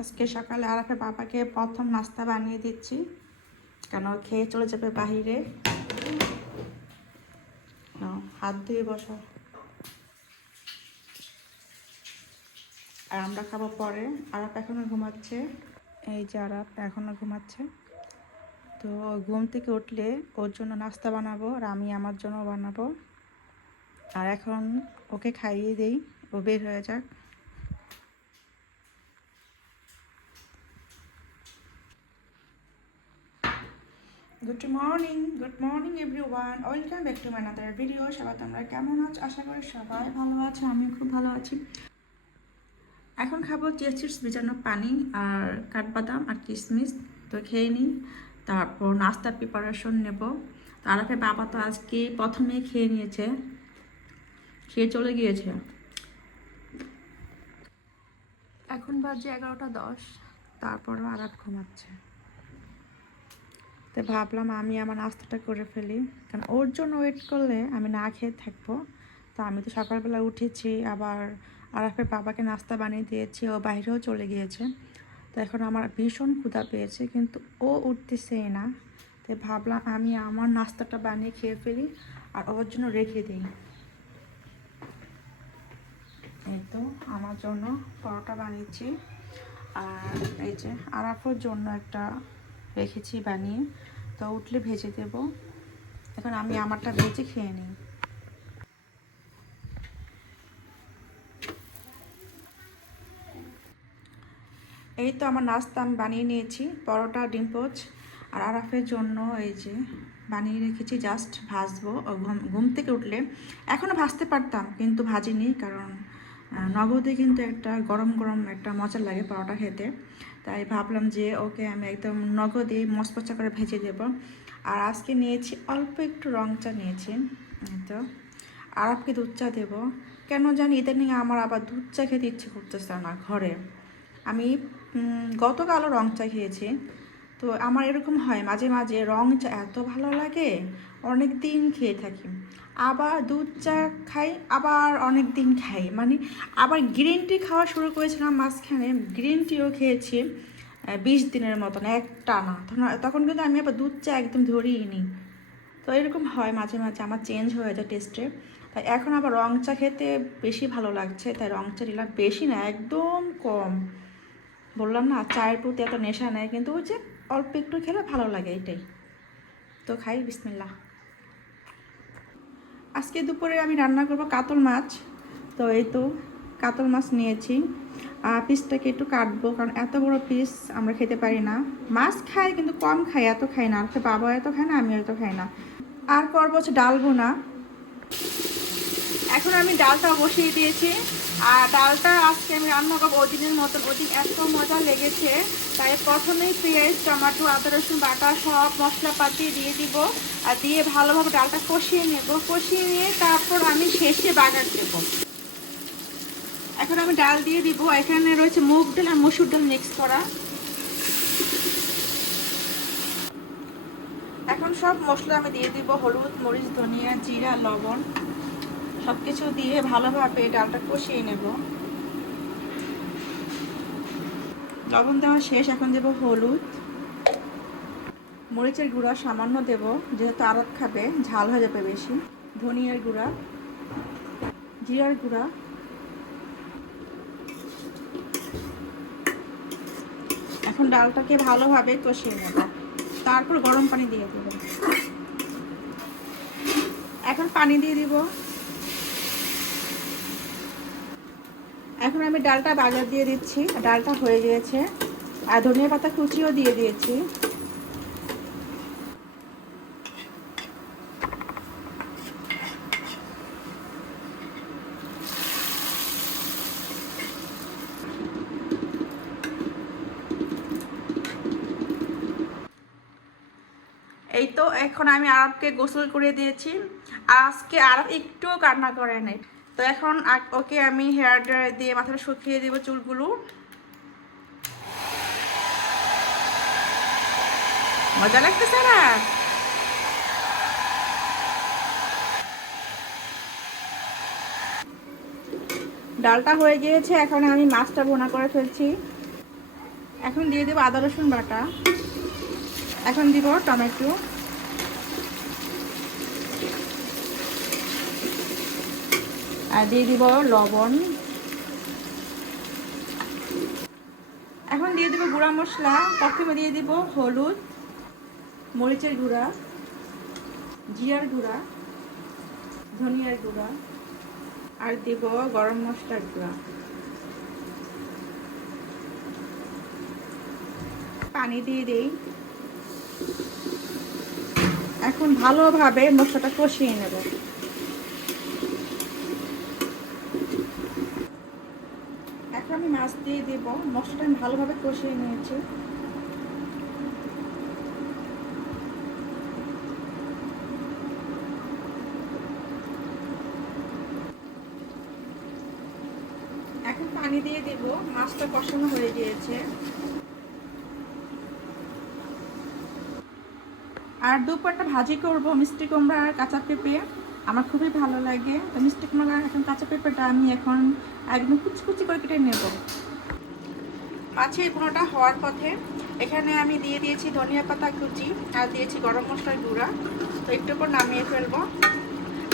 আজকে সকালে আরাফের বাবাকে প্রথম নাস্তা বানিয়ে দিচ্ছি, কেন খেয়ে চলে যাবে বাহিরে। হাত ধুয়ে বসো, আর আমরা খাবো পরে। আরাফ এখনো ঘুমাচ্ছে, এই যে আরাফ এখনো ঘুমাচ্ছে। তো ঘুম থেকে উঠলে ওর জন্য নাস্তা বানাবো, আর আমি আমার জন্য বানাবো। আর এখন ওকে খাইয়ে দিই, ও বের হয়ে যাক। Good morning everyone, welcome back to my another video. সবাই তোমরা কেমন আছো? আশা করি সবাই ভালো আছো, আমিও খুব ভালো আছি। এখন খাবো চিয়া সিডস ভিজানো পানি আর কাঠবাদাম আর কিশমিশ। তো খেয়ে নিই, তারপর নাস্তার প্রিপারেশন নেব। তারপরে বাবা তো আজকে প্রথমেই খেয়ে নিয়েছে, খেয়ে চলে গিয়েছে। এখন বাজে 11টা 10, তারপরও আরাপ ঘুমাচ্ছে। তো ভাবলাম আমি আমার নাস্তাটা করে ফেলি, কারণ ওর জন্য ওয়েট করলে আমি না খেয়ে থাকবো। তো আমি তো সকালবেলা উঠেছি, আবার আরাফের বাবাকে নাস্তা বানিয়ে দিয়েছি, ও বাইরেও চলে গিয়েছে। তো এখন আমার ভীষণ ক্ষুধা পেয়েছে, কিন্তু ও উঠতেছেই না। তো ভাবলাম আমি আমার নাস্তাটা বানিয়ে খেয়ে ফেলি আর ওর জন্য রেখে দিই। এই তো আমার জন্য পরোটা বানিয়েছি, আর এই যে আরাফের জন্য একটা রেখেছি বানিয়ে। তো উঠলে ভেজে দেব। এখন আমি আমারটা ভেজে খেয়ে নিই। এই তো আমার নাস্তা আমি বানিয়ে নিয়েছি, পরোটা ডিম পোচ। আর আরাফের জন্য এই যে বানিয়ে রেখেছি, জাস্ট ভাজবো। ঘুম থেকে উঠলে এখনও ভাজতে পারতাম, কিন্তু ভাজিনি, কারণ নগদে কিন্তু একটা গরম গরম একটা মজা লাগে পরোটা খেতে। তাই ভাবলাম যে ওকে আমি একদম নগদে মচমচা করে ভেজে দেব। আর আজকে নিয়েছি অল্প একটু রং চা নিয়েছি। তো আরাফকে দুধ চা দেবো। কেন জানি ইদানিং আমার আবার দুধ চা খেতে ইচ্ছে করতেছে না ঘরে। আমি গতকালও রং চা খেয়েছি। তো আমার এরকম হয় মাঝে মাঝে, রং চা এত ভালো লাগে, অনেক দিন খেয়ে থাকি। আবার দুধ চা খাই, আবার অনেক দিন খাই, মানে আবার গ্রিন টি খাওয়া শুরু করেছিলাম মাঝখানে। গ্রিন টিও খেয়েছি 20 দিনের মতন এক টানা। তখন কিন্তু আমি আবার দুধ চা একদম ধরিয়ে নিই। তো এরকম হয় মাঝে মাঝে, আমার চেঞ্জ হয়ে যায় টেস্টে। তাই এখন আবার রং চা খেতে বেশি ভালো লাগছে, তাই রং চা নিলাম। বেশি না, একদম কম। বললাম না চায়ের প্রতি এত নেশা নেই, কিন্তু ওই যে অল্প একটু খেলে ভালো লাগে, এটাই। তো খাই, বিসমিল্লাহ। আজকে দুপুরে আমি রান্না করব কাতল মাছ। তো এই তো কাতল মাছ নিয়েছি, পিসটাকে একটু কাটবো, কারণ এত বড় পিস আমরা খেতে পারি না। মাছ খাই কিন্তু কম খাই, এত খাই না। আর বাবা এত খায় না, আমিও এত খাই না। আর করবো হচ্ছে ডাল ভুনা। এখন আমি ডালটা বসিয়ে দিয়েছি, আর ডালটা আজকে আমি রান্না করবো ওদিনের মতন। ওদিন এত মজা লেগেছে, তাই প্রথমেই পেঁয়াজ টমেটো আদা রসুন বাটা সব মশলাপাতি দিয়ে দিব, আর দিয়ে ভালোভাবে ডালটা কষিয়ে নেব। কষিয়ে নিয়ে তারপর আমি শেষে বাগার দেব। এখন আমি ডাল দিয়ে দিব। এখানে রয়েছে মুগ ডাল আর মসুর ডাল মিক্স করা। এখন সব মশলা আমি দিয়ে দিব, হলুদ মরিচ ধনিয়া জিরা লবণ সব কিছু দিয়ে ভালোভাবে ডালটা কষিয়ে নেব। লবণ দেওয়া শেষ, এখন দেব হলুদ, মরিচের গুঁড়া সামান্য দেব, যেহেতু আরব খাবে ঝাল হয়ে যাবে বেশি। ধনিয়ার গুঁড়া, জিরার গুঁড়া। এখন ডালটাকে ভালোভাবে কষিয়ে নেব, তারপর গরম পানি দিয়ে দেব। এখন পানি দিয়ে দিব। এখন আমি ডালটা বাগার দিয়ে দিচ্ছি, ডালটা হয়ে গিয়েছে। আর ধনিয়া পাতা কুচিও দিয়ে দিয়েছি। এই তো এখন আমি আরবকে গোসল করে দিয়েছি। আজকে আরব একটুও কান্না করে নাই। তো এখন ওকে আমি হেয়ার ড্রায়ার দিয়ে মাথাটা শুকিয়ে দিব চুলগুলো। মজা লাগতেছে না? ডালটা হয়ে গিয়েছে, এখন আমি মাছটা ভুনা করে ফেলছি। এখন দিয়ে দেবো আদা রসুন বাটা, এখন দিব টমেটো, আর দিয়ে দিব লবণ, এখন দিয়ে দেবো গুঁড়া মশলা। প্রথমে দিয়ে দিব হলুদ, মরিচের গুঁড়া, জিরার গুঁড়া, ধনিয়ার গুঁড়া, আর দেব গরম মশলার গুঁড়া। পানি দিয়ে দিই। এখন ভালোভাবে মশলাটা কষিয়ে নেব। এখন আমি মাছ দিয়ে দেব। মশলাটা আমি ভালোভাবে কষিয়ে নিয়েছি। এখন পানি দিয়ে দেব। মাছটা কষানো হয়ে গিয়েছে। আর দুপুরটা ভাজি করব মিষ্টি কুমড়া আর কাঁচা পেঁপে। আমার খুবই ভালো লাগে। তো মিষ্টি কুমড়া এখন কাঁচা পেঁপেটা আমি এখন একদম কুচি করে কেটে নেব। মাছের গুঁড়োটা হওয়ার পথে এখানে আমি দিয়ে দিয়েছি ধনিয়া পাতা কুচি আর দিয়েছি গরম মশলার গুঁড়া। তো একটু পর নামিয়ে ফেলবো।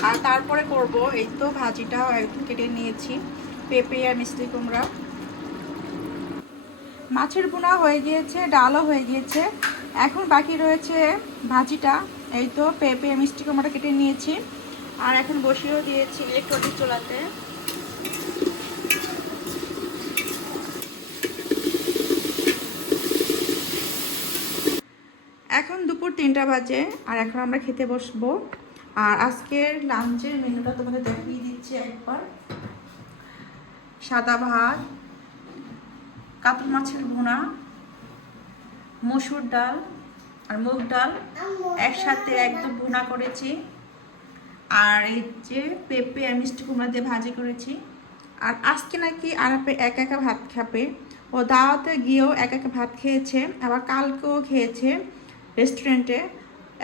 আর তারপরে করব এই তো ভাজিটাও একদম কেটে নিয়েছি, পেঁপে আর মিষ্টি কুমড়া। মাছের ভুনা হয়ে গিয়েছে, ডালও হয়ে গিয়েছে। এখন বাকি রয়েছে ভাজিটা। এই তো পেঁপে মিষ্টি কুমড়াটা কেটে নিয়েছি আর এখন বসিয়েও দিয়েছি ইলেকট্রিক চুলাতে। এখন দুপুর 3টা বাজে আর এখন আমরা খেতে বসবো। আর আজকের লাঞ্চের মেনুটা তোমাদের দেখিয়ে দিচ্ছি একবার। সাদা ভাত, কাতল মাছের ভুনা, মসুর ডাল আর মুগ ডাল একসাথে একদম ভুনা করেছি। আর এই যে পেঁপে আর মিষ্টি কুমড়া দিয়ে ভাজি করেছি। আর আজকে নাকি আরাপে একা ভাত খাবে। ও দাওয়াতে গিয়েও একা ভাত খেয়েছে, আবার কালকেও খেয়েছে রেস্টুরেন্টে।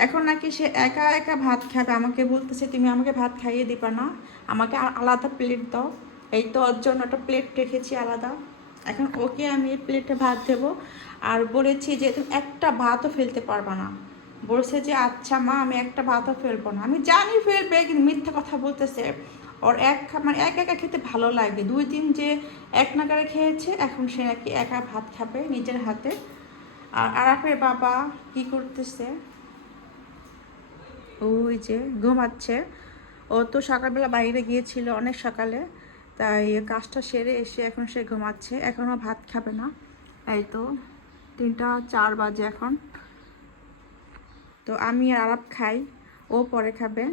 এখন নাকি সে একা ভাত খাবে। আমাকে বলতেছে তুমি আমাকে ভাত খাইয়ে দিবা না, আমাকে আলাদা প্লেট দাও। এই তো ওর জন্য একটা প্লেট রেখেছি আলাদা। এখন ওকে আমি প্লেটে ভাত দেবো। আর বলেছি যে তুমি একটা ভাতও ফেলতে পারবা না। বলছে যে আচ্ছা মা আমি একটা ভাতও ফেলবো না। আমি জানি ফেলবে, কিন্তু মিথ্যা কথা বলতেছে। ওর মানে একা খেতে ভালো লাগে। 2 দিন যে এক নাগারে খেয়েছে, এখন সে নাকি একা ভাত খাবে নিজের হাতে। আর আরাফের বাবা কি করতেছে? ওই যে ঘুমাচ্ছে। ও তো সকালবেলা বাইরে গিয়েছিল অনেক সকালে, তাই কাজটা সেরে এসে এখন সে ঘুমাচ্ছে। এখনও ভাত খাবে না। এই তো 3টা 4 বাজে এখন। তো আমি আর আরাপ খাই, ও পরে খাবে।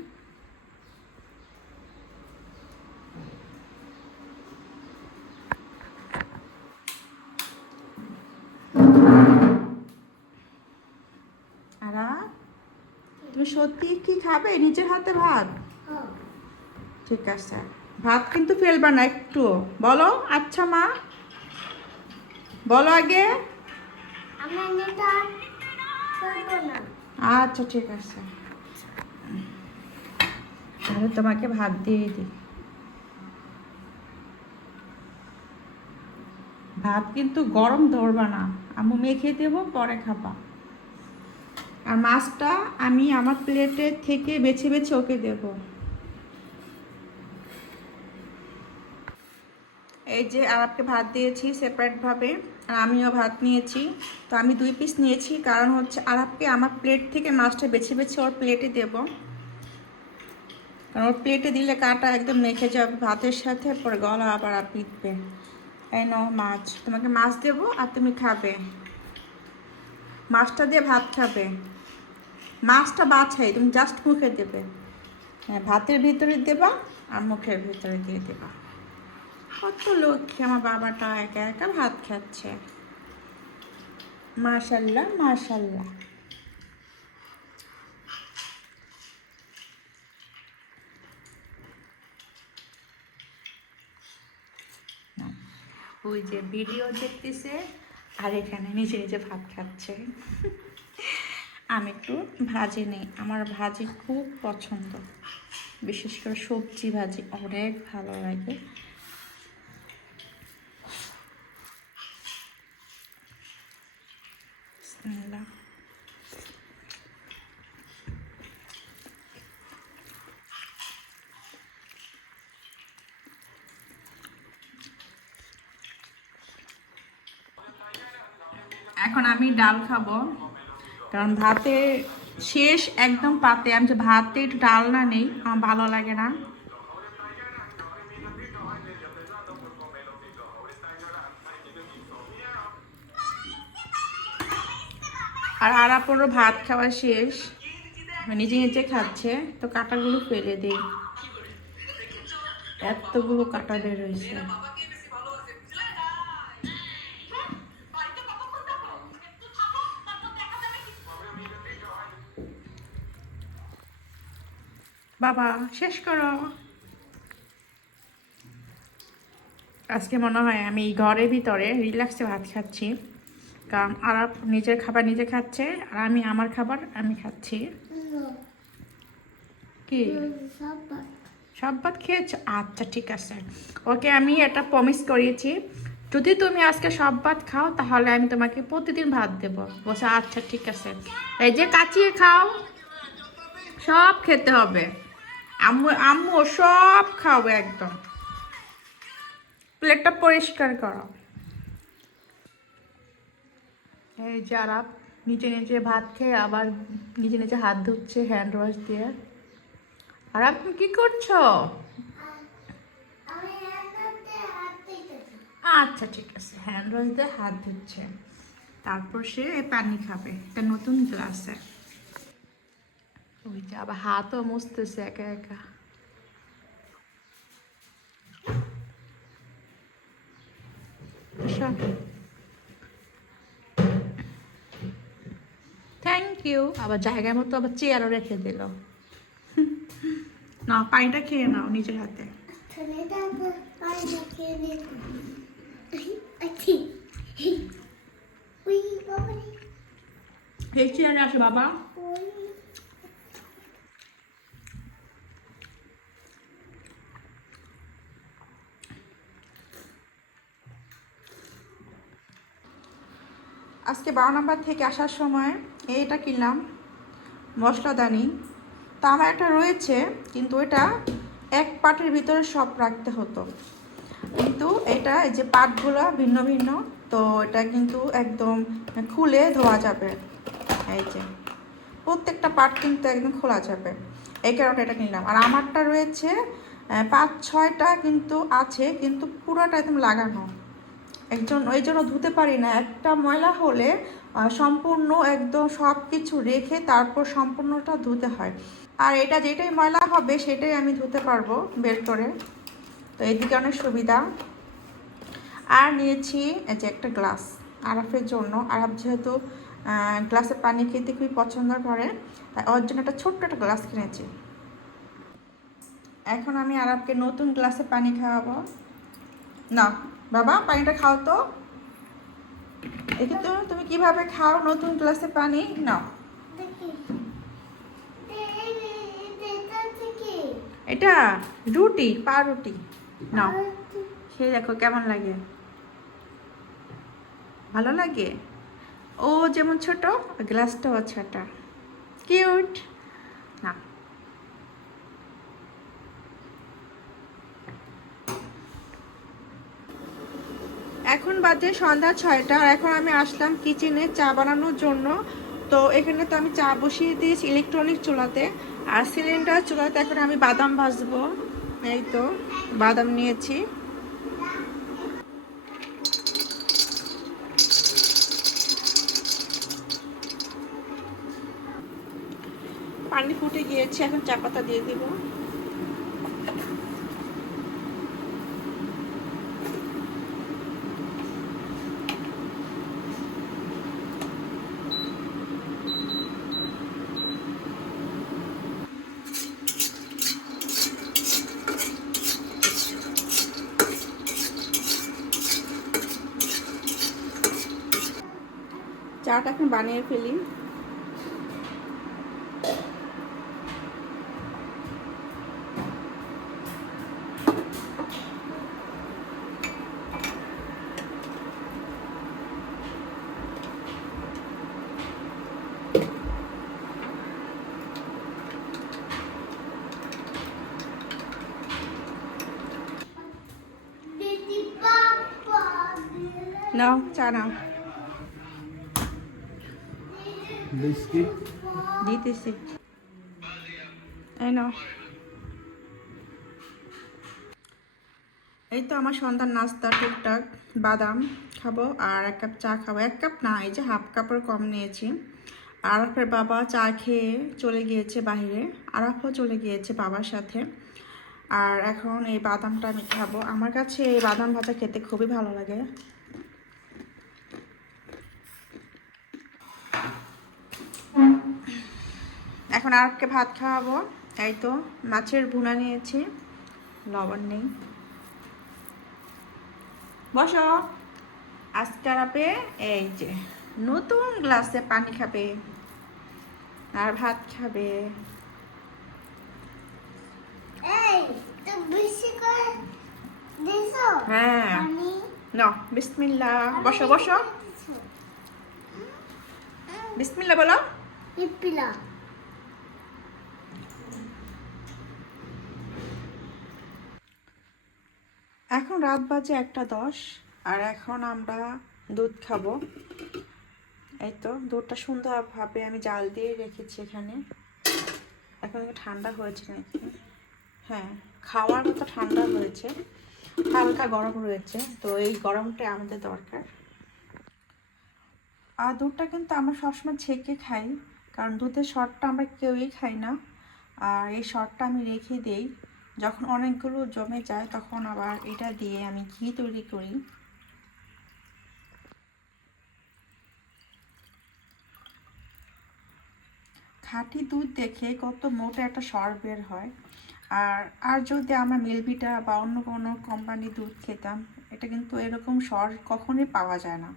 আরাপ, তুমি সত্যি কি খাবে নিজের হাতে ভাত? ঠিক আছে, ভাত কিন্তু ফেলবা না একটু। বলো আচ্ছা মা, বলো আগে। আচ্ছা ঠিক আছে, তাহলে তোমাকে ভাত দিয়ে দিই। ভাত কিন্তু গরম ধরবা না, আমি মেখে দেবো পরে খাবা। আর মাছটা আমি আমার প্লেটের থেকে বেছে ওকে দেব। এই যে আরাপকে ভাত দিয়েছি সেপারেটভাবে, আর আমিও ভাত নিয়েছি। তো আমি 2 পিস নিয়েছি, কারণ হচ্ছে আরাপকে আমার প্লেট থেকে মাছটা বেছে ওর প্লেটে দেব। কারণ ওর প্লেটে দিলে কাঁটা একদম মেখে যাবে ভাতের সাথে, পরে গলা আবার পিটবে। এই নাও মাছ, তোমাকে মাছ দেবো আর তুমি খাবে। মাছটা দিয়ে ভাত খাবে। মাছটা বাছাই, তুমি জাস্ট মুখে দেবে। হ্যাঁ, ভাতের ভিতরে দেবা আর মুখের ভিতরে দিয়ে দেবা। কত লক্ষ্মী আমার বাবাটা একা ভাত খাচ্ছে। মাশাল্লাহ মাশাল্লাহ। ওই যে ভিডিও দেখতেছে আর এখানে নিজে ভাত খাচ্ছে। আমি একটু ভাজি নেই, আমার ভাজি খুব পছন্দ, বিশেষ করে সবজি ভাজি অনেক ভালো লাগে। নিলাম। এখন আমি ডাল খাবো, কারণ ভাতে শেষ একদম পাতে। আমি যে ভাতে একটু ডাল না নেই আমার ভালো লাগে না। আর আরাপোরও ভাত খাওয়া শেষ, নিজে নিজে খাচ্ছে, তো কাঁটাগুলো ফেলে দিই, এতগুলো কাঁটা বের হয়েছে। বাবা শেষ করো। আজকে মনে হয় আমি ঘরের ভিতরে রিল্যাক্সে ভাত খাচ্ছি, কারণ আরাপ নিজের খাবার নিজে খাচ্ছে আর আমি আমার খাবার আমি খাচ্ছি। কি সব ভাত খেয়েছো? আচ্ছা ঠিক আছে, ওকে আমি এটা প্রমিস করিয়েছি, যদি তুমি আজকে সব ভাত খাও তাহলে আমি তোমাকে প্রতিদিন ভাত দেব। বলছে আচ্ছা ঠিক আছে, এই যে কাচিয়ে খাও, সব খেতে হবে। আম্মু আম্মু সব খাবে একদম। প্লেটটা পরিষ্কার করো। এই যারা নিচে নিচে ভাত খেয়ে আবার নিজে নিজে হাত ধুচ্ছে হ্যান্ড ওয়াশ দিয়ে। আর আপনি কি করছো? আচ্ছা ঠিক আছে, হ্যান্ড ওয়াশ দিয়ে হাত ধুচ্ছে, তারপর সে পানি খাবে, এটা নতুন গ্লাসে। ওই যে আবার হাতও মুছতেছে একা একা। Thank you. আবার জায়গার মতো আবার চেয়ারও রেখে দিল। না পানিটা খেয়ে নাও নিজের হাতে। এই চেয়ারে আসো বাবা। আজকে 12 নম্বর থেকে আসার সময় এইটা কিনলাম, মশলাদানি। তা আমার একটা রয়েছে, কিন্তু এটা এক পাটের ভিতরে সব রাখতে হতো, কিন্তু এটা এই যে পাটগুলো ভিন্ন ভিন্ন, তো এটা কিন্তু একদম খুলে ধোয়া যাবে। এই যে প্রত্যেকটা পাট কিন্তু একদম খোলা যাবে, এই কারণে এটা কিনলাম। আর আমারটা রয়েছে 5-6টা কিন্তু আছে, কিন্তু পুরোটা একদম লাগানো, ওই জন্য ধুতে পারি না। একটা ময়লা হলে সম্পূর্ণ একদম সব কিছু রেখে তারপর সম্পূর্ণটা ধুতে হয়। আর এটা যেটাই ময়লা হবে সেটাই আমি ধুতে পারবো বের করে, তো এইদিকে অনেক সুবিধা। আর নিয়েছি এই যে একটা গ্লাস আরাফের জন্য। আরাফ যেহেতু গ্লাসে পানি খেতে খুবই পছন্দ করে, তাই ওর জন্য একটা ছোট্ট একটা গ্লাস কিনেছি। এখন আমি আরাফকে নতুন গ্লাসে পানি খাওয়াবো। না বাবা পানিটা খাও তো, দেখি তো তুমি কিভাবে খাও নতুন গ্লাসে পানি। নাও, এটা রুটি, পাউরুটি, নাও খেয়ে দেখো কেমন লাগে। ভালো লাগে? ও যেমন ছোট, গ্লাসটাও ছোট, কিউট না। এখন বাজে সন্ধ্যা 6টা, আর এখন আমি আসলাম কিচেনে চা বানানোর জন্য। তো এখানে তো আমি চা বসিয়ে দিয়েছি ইলেকট্রনিক চুলাতে, আর সিলিন্ডার চুলাতে এখন আমি বাদাম ভাজবো। এই তো বাদাম নিয়েছি। পানি ফুটে গিয়েছে, এখন চা পাতা দিয়ে দেবো। চাটা এখন বানিয়ে ফেলি। নাও চা নাও, বিস্কিট দিতেছি। এই নাও। এই তো আমার সন্ধ্যার নাস্তা টুকটাক, বাদাম খাবো আর 1 কাপ চা খাবো। 1 কাপ না, এই যে হাফ কাপের কম নিয়েছি। আরাফের বাবা চা খেয়ে চলে গিয়েছে বাইরে, আরাফও চলে গিয়েছে বাবার সাথে। আর এখন এই বাদামটা আমি খাবো। আমার কাছে এই বাদাম ভাজা খেতে খুবই ভালো লাগে। এখন আরাফকে ভাত খাওয়াবো। এই তো মাছের ভুনা নিয়েছি, লবণ নেই। বসো। আজকে আরাফে এই যে নতুন গ্লাসে পানি খাবে আর ভাত খাবে। হ্যাঁ নাও, বিসমিল্লাহ। বসো বসো, বিসমিল্লাহ বলো। এখন রাত বাজে 1:10 আর এখন আমরা দুধ খাবো। এই তো দুধটা সুন্দরভাবে আমি জাল দিয়ে রেখেছি এখানে। এখন ঠান্ডা হয়েছে নাকি? হ্যাঁ, খাওয়ার মতো ঠান্ডা হয়েছে, হালকা গরম রয়েছে। তো এই গরমটা আমাদের দরকার। আর দুধটা কিন্তু আমরা সবসময় ছেঁকে খাই, কারণ দুধের শর্টটা আমরা কেউই খাই না। আর এই শর্টটা আমি রেখে দিই, যখন অনেকগুলো জমে যায় তখন আবার এটা দিয়ে আমি ঘি তৈরি করি। খাঁটি দুধ দেখে কত মোটা একটা সর বের হয়। আর যদি আমরা মিলভিটা বা অন্য কোনো কোম্পানির দুধ খেতাম, এটা কিন্তু এরকম সর কখনোই পাওয়া যায় না।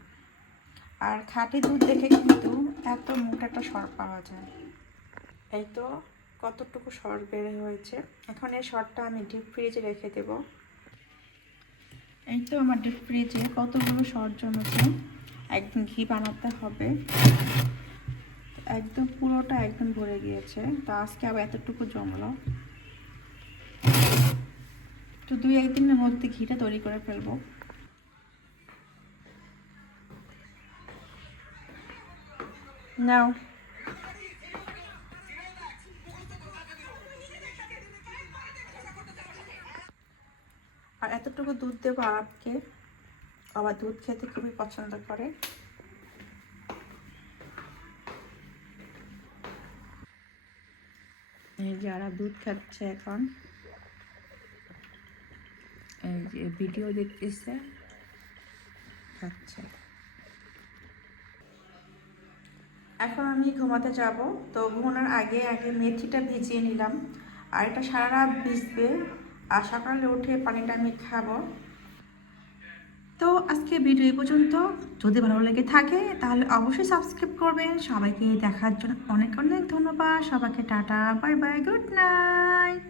আর খাঁটি দুধ দেখে কিন্তু এত মোটা একটা সর পাওয়া যায়। এই তো কতটুকু সর বের হয়েছে। এখন এই সরটা আমি ডিপ ফ্রিজে রেখে দেব। এই তো আমার ডিপ ফ্রিজে কতগুলো সর জমেছে। একদিন ঘি বানাতে হবে, একদম পুরোটা একদম ভরে গিয়েছে। তো আজকে আবার এতটুকু জমলো, তো 2-1 দিনের মধ্যে ঘিটা তৈরি করে ফেলবো। নাও। আর এতটুকু দুধ দেবো আরাফকে, আবার দুধ খেতে খুবই পছন্দ করে। এই যে আরাফ দুধ খাচ্ছে এখন, এই যে ভিডিও দেখতেছে, খাচ্ছে। এখন আমি ঘুমাতে যাব। তো ঘুমানোর আগে আগে মেথিটা ভিজিয়ে নিলাম, আর এটা সারা রাত ভিজবে, আর সকালে উঠে পানিটা আমি খাবো। তো আজকে ভিডিও এই পর্যন্ত। যদি ভালো লেগে থাকে তাহলে অবশ্যই সাবস্ক্রাইব করবেন। সবাইকে দেখার জন্য অনেক অনেক ধন্যবাদ। সবাইকে tata, bye bye, good night.